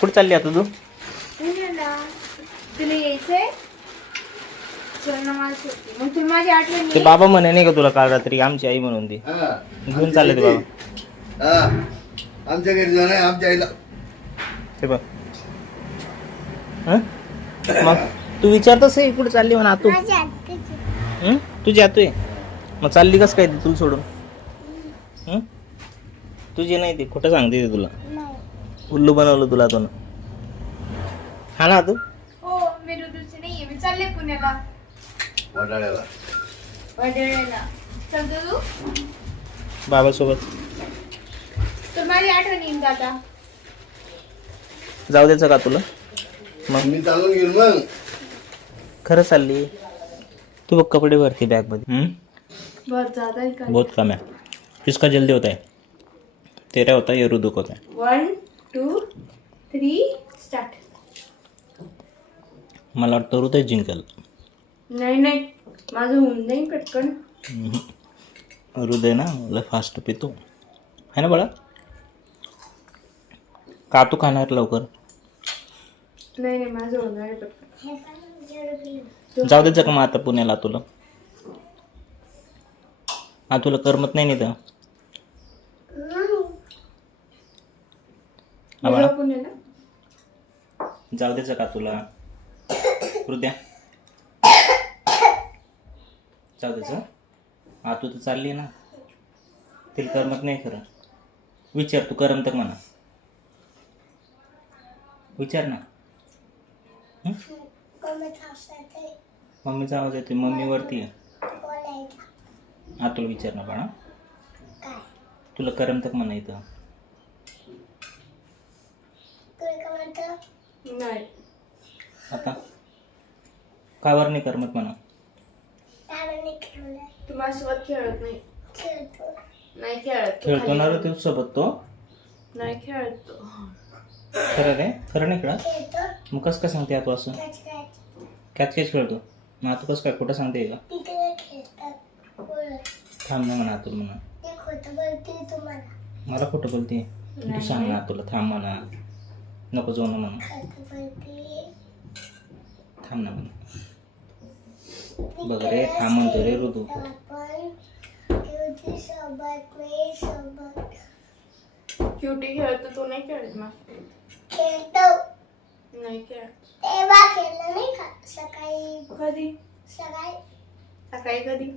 कुठे चालली आता तू? पुण्याला. तुला यायचंय? चल ना मला सुट्टी. मग तुला माझी आठवण ते येईल? बाबा म्हणे नाही का तुला काल रात्री आमची आई म्हणून ती हा. घेऊन चालले ते बाबा. हा. आमच्या घरी जाणं आहे, आमच्या आईला. ते बघ. हं? मग तू विचारतस आहे कुठे चालली म्हणा तू? माझी आत्याची. हं? तू जातोय मग चालली कस काय ती तुला सोडून? हं? तुझी नाही ती खोटं सांगते ती तुला. नाही. उल्लू बनवलं तुला तो. हा ना तू? हो मी ऋतूची नाहीये. मी चालले पुण्याला. वडाळ्याला. वडळ्याला. चलतो तू? बाबासोबत तर माझी आठवण येईन का आता? जाऊ द्यायचं का तुला? मग मी चालून घेऊन मग. खरं चालली तू बघ कपडे भरती बॅग मध्ये. बहुत ज्यादा ही कर. बहुत कम है. किसका जल्दी होता है? तेरा होता है या रुदू को होता है? 1 2 3 स्टार्ट. मला वाटतं हृदय जिंकल. नाही नाही माझं होऊन जाईल पटकन. हृदय ना लय फास्ट पितो है ना बाळा? का तू खाणार लवकर? नाही नाही माझं होणार आहे पटकन. जाऊ द्यायचं का मग आता पुण्याला तुला? हा तुला करमत नाही तर हा बाळा? जाऊ पुण्याला. जाऊ द्यायचं का तुला? हृदय जाऊ द्यायचं? हा तू तर चालली ना तिला करमत नाही खरं. विचार तू करमत म्हणा. विचार ना. हं? मम्मीचा आवाज येतोय. मम्मी वरती आहे. हा तुला विचार ना बाळा. तुला करमत म्हणा इथं. नाही आता कावर नाही करमत म्हणा. तू माझ्यासोबत खेळत नाही. नाही खेळत तू खेळतो खाली ना रे जा. तू सोबत तो. नाही खेळत तो. खरं रे? खरं नाही खेळत? मग कसं काय सांगते आता असं? कॅच कॅच खेळतो मग आता कसं काय खोटं सांगते का? थांब ना म्हणा तुला म्हणा. मला खोटं बोलते तू सांग ना तुला. थांब म्हणा. नको जाऊ ना म्हणा. थांब ना म्हणा. बघ रे थांब म्हणतो रे ऋतू. क्युटी खेळतो तू नाही खेळत मग. नाही खेळत. कधी सकाळी कधी?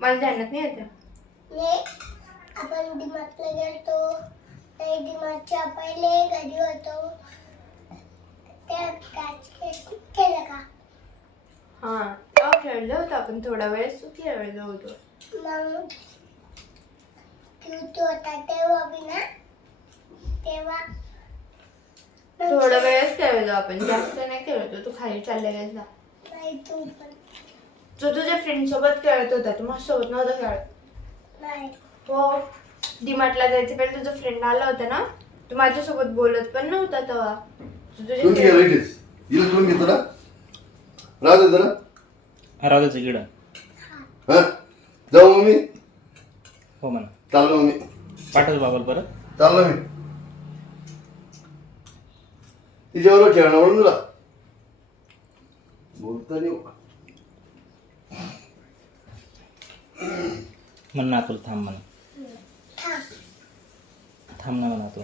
मला ध्यानात नाही येत. आपण डिमार्टला गेलतो. त्या डिमार्टच्या पहिले घरी होतो त्या केलं का? हा तेव्हा खेळलो होतो आपण थोडा वेळ. तू खेळलो होतो. मग क्यूट होता तेव्हा बी ना. तेव्हा थोडा वेळच खेळलो आपण. जास्त नाही खेळतो. तू खाली चालले गेला. नाही तू पण तू तुझ्या फ्रेंड सोबत खेळत होता. तू माझ्यासोबत नव्हता खेळत. नाही. हो डीमार्टला जायचं पहिले तुझा फ्रेंड आला होता ना. तू माझ्यासोबत बोलत पण नव्हता तेव्हा. तू तुझे ठेवून घे friend- लगेच. हिला ठेवून घे जरा. राहू दे जरा. राधाचं किडा. हा जाऊ मम्मी. हो म्हणा. चाललो मम्मी. पाठवतो बाबाला परत. चाललो मी. तिच्याबरोबर खेळणं म्हणून तुला बोलता नाही. म्हण ना तुला थांब म्हणा. थांब ना म्हणा तू.